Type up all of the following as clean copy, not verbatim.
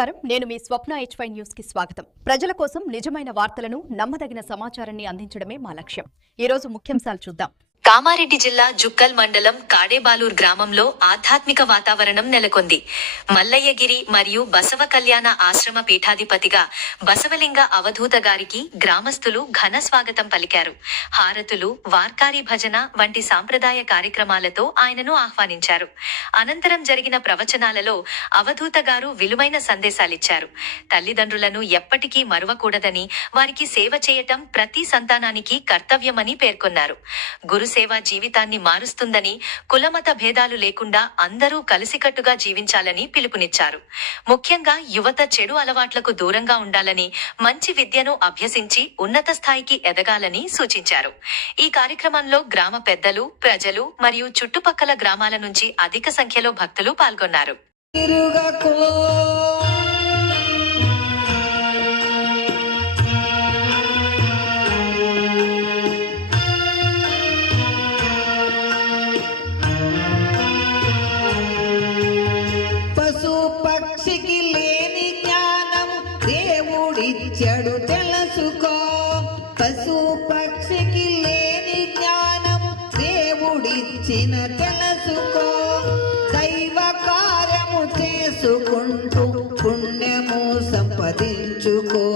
నమస్కారం, నేను మీ స్వప్న H5 news కి స్వాగతం. ప్రజల కోసం నిజమైన వార్తలను, నమ్మదగిన సమాచారాన్ని అందించడమే మా లక్ష్యం. ఈ రోజు ముఖ్యాంశాలు చూద్దాం. కామారెడ్డి జిల్లా జుక్కల్ మండలం కాడేబాలూర్ గ్రామంలో ఆధ్యాత్మిక వాతావరణం నెలకొంది. మల్లయ్యగిరి మరియు బసవ కళ్యాణ ఆశ్రమ పీఠాధిపతిగా బసవలింగ అవధూత గారికి గ్రామస్తులు ఘన స్వాగతం పలికారు. హారతులు, వార్కారీ భజన వంటి సాంప్రదాయ కార్యక్రమాలతో ఆయనను ఆహ్వానించారు. అనంతరం జరిగిన ప్రవచనాలలో అవధూత గారు విలువైన సందేశాలిచ్చారు. తల్లిదండ్రులను ఎప్పటికీ మరువకూడదని, వారికి సేవ చేయటం ప్రతి సంతానానికి కర్తవ్యమని పేర్కొన్నారు. గురుసేవ జీవితాన్ని మారుస్తుందని, కులమత భేదాలు లేకుండా అందరూ కలిసికట్టుగా జీవించాలని పిలుపునిచ్చారు. ముఖ్యంగా యువత చెడు అలవాట్లకు దూరంగా ఉండాలని, మంచి విద్యను అభ్యసించి ఉన్నత స్థాయికి ఎదగాలని సూచించారు. ఈ కార్యక్రమంలో గ్రామ పెద్దలు, ప్రజలు మరియు చుట్టుపక్కల గ్రామాల నుంచి అధిక సంఖ్యలో భక్తులు పాల్గొన్నారు. పక్షికి లేని జ్ఞానం దేవుడిచ్చాడు తెలుసుకో. పశు పక్షికి లేని జ్ఞానం దేవుడిచ్చిన తెలుసుకో. దైవ కార్యము చేసుకుంటూ పుణ్యము సంపాదించుకో.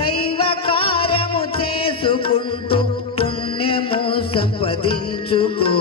దైవ కార్యము చేసుకుంటూ పుణ్యము సంపాదించుకో.